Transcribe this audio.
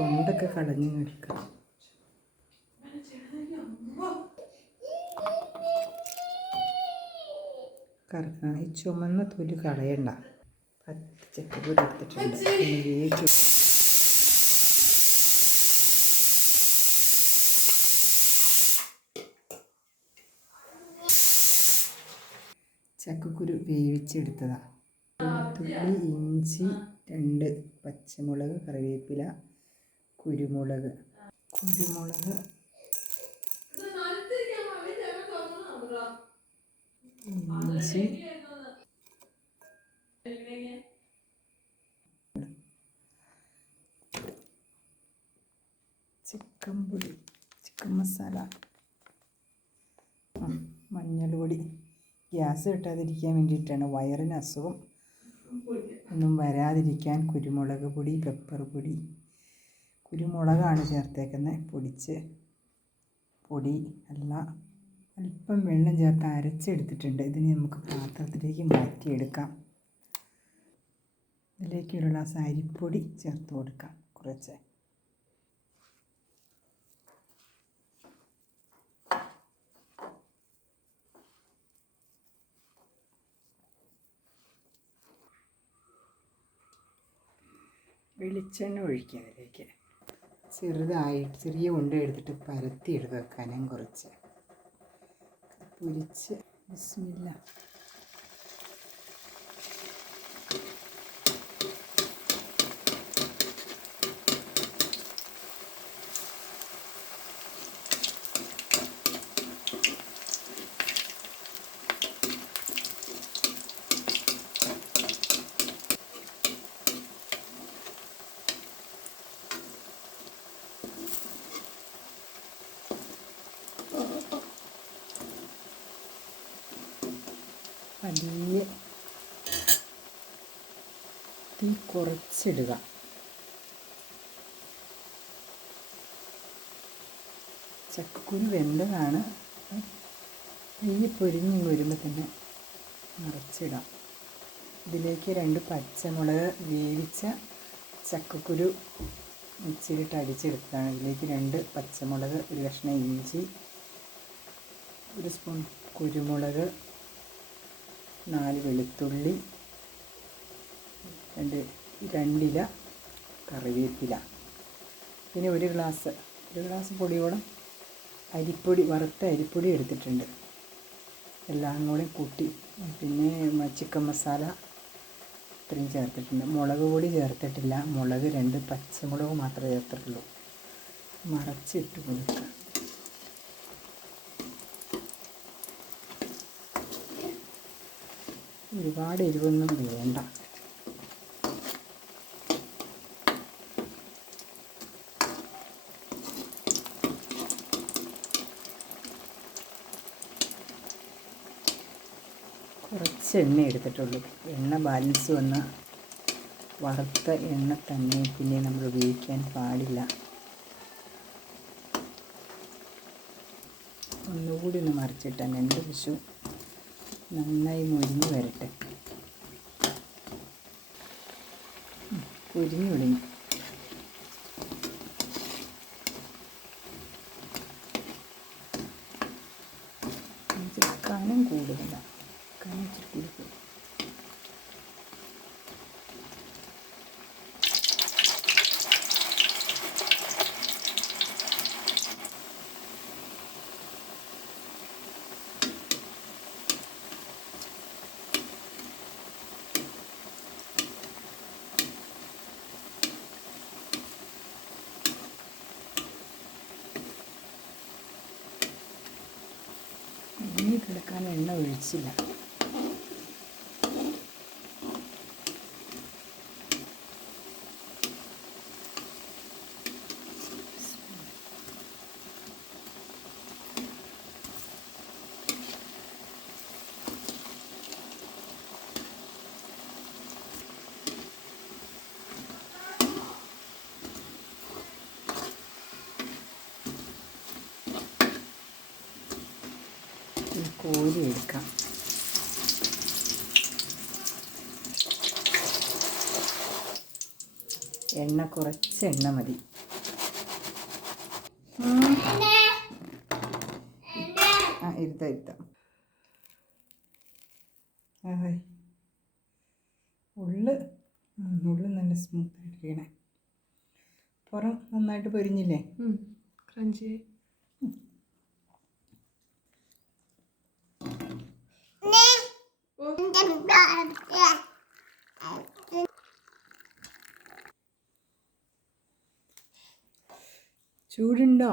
തൊണ്ടൊക്കെ കളഞ്ഞു നിൽക്കുക. കറക്കണം ഈ ചുമന്ന തൊലി കളയണ്ട. പച്ചക്കൂരി എടുത്തിട്ടുണ്ട്. പിന്നെ വേവിച്ചു ചക്കക്കുരു വേവിച്ചെടുത്തതാണ് തുള്ളി ഇഞ്ചി രണ്ട് പച്ചമുളക് കറിവേപ്പില കുരുമുളക്. കുരുമുളക്. ചിക്കൻ പൊടി ചിക്കൻ മസാല. മഞ്ഞൾപൊടി മഞ്ഞൾ പൊടി. ഗ്യാസ് കിട്ടാതിരിക്കാൻ വേണ്ടിയിട്ടാണ് വയറിന് അസുഖം. ഒന്നും വരാതിരിക്കാൻ കുരുമുളക് പൊടി പെപ്പർ പൊടി. കുരുമുളകാണ് ചേർത്തേക്കുന്നത്. പൊടിച്ച് പൊടി അല്ല അല്പം വെള്ളം ചേർത്ത് അരച്ചെടുത്തിട്ടുണ്ട്. ഇതിന് നമുക്ക് പാത്രത്തിലേക്ക് മാറ്റിയെടുക്കാം. ഇതിലേക്ക് ഒരു ഗ്ലാസ് അരിപ്പൊടി ചേർത്ത് കൊടുക്കാം കുറച്ച്. വെളിച്ചെണ്ണ ഒഴിക്കുക അതിലേക്ക് ചെറുതായിട്ട് ചെറിയ ഉണ്ട എടുത്തിട്ട് പരത്തി എടുത്ത് വെക്കാനും കുറച്ച്. പൊരിച്ച്. ബിസ്മില്ല. പതിയെ തീ കുറച്ചിടുക. ചക്കക്കുരു വെന്തതാണ്. നെയ്യ് പൊരിഞ്ഞ് വരുമ്പോൾ തന്നെ നിറച്ചിടാം. ഇതിലേക്ക് രണ്ട് പച്ചമുളക് വേവിച്ച ചക്കക്കുരു മിക്സിയിലിട്ട് അടിച്ചെടുത്തതാണ്. ഇതിലേക്ക് രണ്ട് പച്ചമുളക് ഒരു കഷ്ണം ഇഞ്ചി ഒരു സ്പൂൺ കുരുമുളക് നാല് വെളുത്തുള്ളി രണ്ട് രണ്ടില കറിവേപ്പില. പിന്നെ ഒരു ഗ്ലാസ് ഒരു ഗ്ലാസ് പൊടിയോളം അരിപ്പൊടി വറുത്ത അരിപ്പൊടി എടുത്തിട്ടുണ്ട്. എല്ലാം കൂടി കൂട്ടി പിന്നെ ചിക്കൻ മസാല ഇത്രയും ചേർത്തിട്ടുണ്ട്. മുളക് പൊടി ചേർത്തിട്ടില്ല. മുളക് രണ്ട് പച്ചമുളക് മാത്രമേ ചേർത്തിട്ടുള്ളൂ. മറച്ചിട്ട് കൊടുക്കുക. ഒരുപാട് എരിവൊന്നും വേണ്ട. കുറച്ച് എണ്ണ എടുത്തിട്ടുള്ളൂ. എണ്ണ ബാലൻസ് വന്ന വറുത്ത എണ്ണ തന്നെ പിന്നെ നമ്മൾ ഉപയോഗിക്കാൻ പാടില്ല. ഒന്നുകൂടി ഒന്ന് മറിച്ചിട്ടാൽ രണ്ട് വശവും നന്നായി മുരിഞ്ഞ് വരട്ടെ. പൊരിഞ്ഞു ഇച്ചിരി കനം കൂടുതലാണ് കനം ഇച്ചിരി കൂടി. പോയി ഇനി കിടക്കാൻ എണ്ണ ഒഴിച്ചില്ല കോരി എടുക്കാം. എണ്ണ കുറച്ച് എണ്ണ മതി. ആ ഇരുത്താം ഇരുത്താം. ഉള്ള് ഉള്ള് നല്ല സ്മൂത്ത് ആയിട്ടിരിക്കണേ പുറം നന്നായിട്ട് പൊരിഞ്ഞില്ലേ? ക്രഞ്ചി ചൂടുണ്ടോ?